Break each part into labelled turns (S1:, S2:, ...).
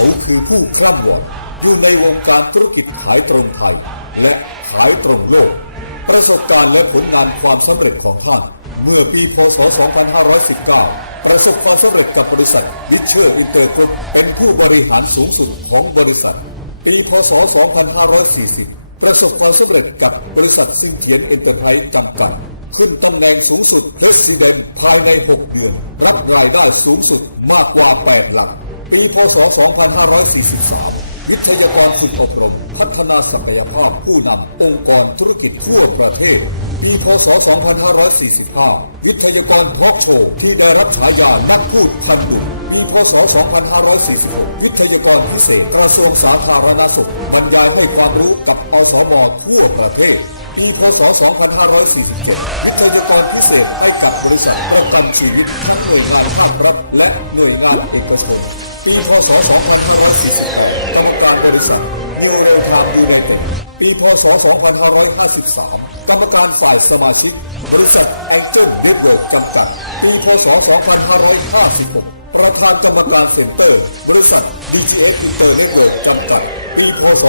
S1: เขาคือผู้คร่ำวอดอยู่ในวงการธุรกิจขายตรงไทย และขายตรงโลก ประสบการณ์และผลงานความสำเร็จของท่าน เมื่อปีพศ 2519 ประสบความสำเร็จกับบริษัทบิชเชอร์อินเตอร์กรุ๊ปเป็นผู้บริหารสูงสุดของบริษัท ปีพศ 2540 ประสบความสำเร็จกับบริษัทซิงเทียนเอ็นเตอร์ไพรส์จำกัดขึ้นตำแหน่งสูงสุด President ภายใน 6 เดือน รับรายได้สูงสุดมากกว่า 8 หลัก ปีพศ 2543 วิทยากรฝึกอบรม พัฒนาศักยภาพผู้นำองค์กรธุรกิจทั่วประเทศ ปี พศ 2545 วิทยากรทอล์กโชว์ที่ได้รับฉายานักพูดพันดุปี พศ 2546 วิทยากรพิเศษกระทรวงสาธารณสุข บรรยายให้ความรู้กับอสมทั่วประเทศปี พศ 2547 วิทยากรพิเศษให้กับบริษัทประกันชีวิตทั้งหน่วยงานภาครัฐและหน่วยงานเอกชน ปีพศ 2548 กรรมการบริษัท New Real Time United ปี พศ 2553 กรรมการฝ่ายสมาชิก บริษัท Angel Network จำกัด ปี พศ 2556 ประธานกรรมการเซ็นเตอร์ บริษัท DGF Inter Network จำกัด ปี พศ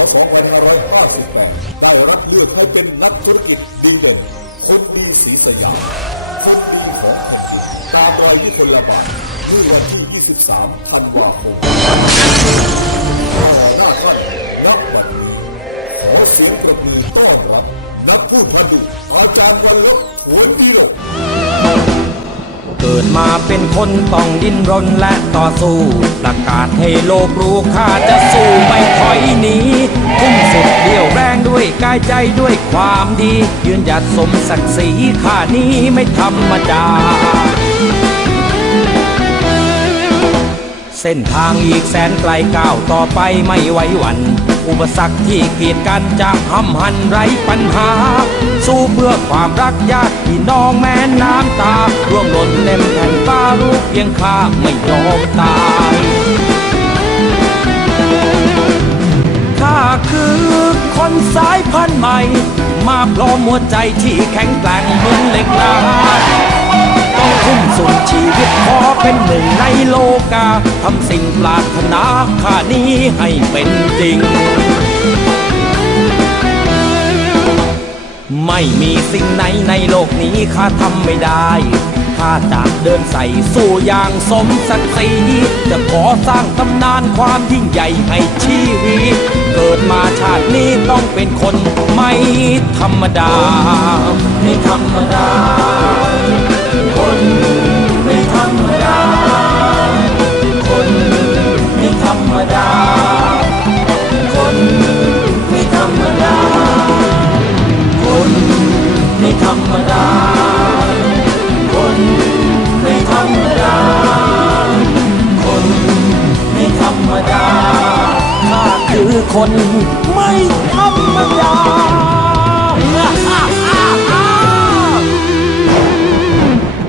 S1: 2558 ได้รับเลือกให้เป็นนักธุรกิจดีเด่น คนดีสีสยาม คนดีของแผ่นดิน ตามรอยยุคลบาท เมื่อวันที่ 23 ธันวาคม ต่อหน้าท่านณบัดนี้ ขอเสียงปรบมือต้อนรับ นักพูดพันดุอาจารย์วันลบถวนดีโลก
S2: เกิดมาเป็นคนต้องดิ้นรนและต่อสู้ประกาศให้โลกรู้ข้าจะสู้ไม่ถอยหนีทุ่มสุดเดี่ยวแรงด้วยกายใจด้วยความดี ยืนหยัดสมศักดิ์ศรีข้านี้ไม่ธรรมดา เส้นทางอีกแสนไกลก้าวต่อไปไม่ไหวหวั่นอุปสรรคที่เกียดกันจะห้ำหันไรปัญหา สู้เพื่อความรักญาติพี่น้องแม้น้ำตา ร่วมหล่นเล่มแผ่นฟ้ารู้เพียงข้าไม่ยอมตายข้าคือคนสายพันธุ์ใหม่ มาพร้อมหัวใจที่แข็งแกร่งเหมือนเหล็กดา ต้องทุ่มสุดชีวิตขอเป็นหนึ่งในโลกาทำสิ่งปรารถนาข้านี้ให้เป็นจริง ไม่มีสิ่งไหนในโลกนี้ข้าทำไม่ได้ข้าจะเดินใส่สู้อย่างสมศักดิ์ศรีจะขอสร้างตำนานความยิ่งใหญ่ให้ชีวิต เกิดมาชาตินี้ต้องเป็นคนไม่ธรรมดา ไม่ธรรมดา คนไม่ธรรมดา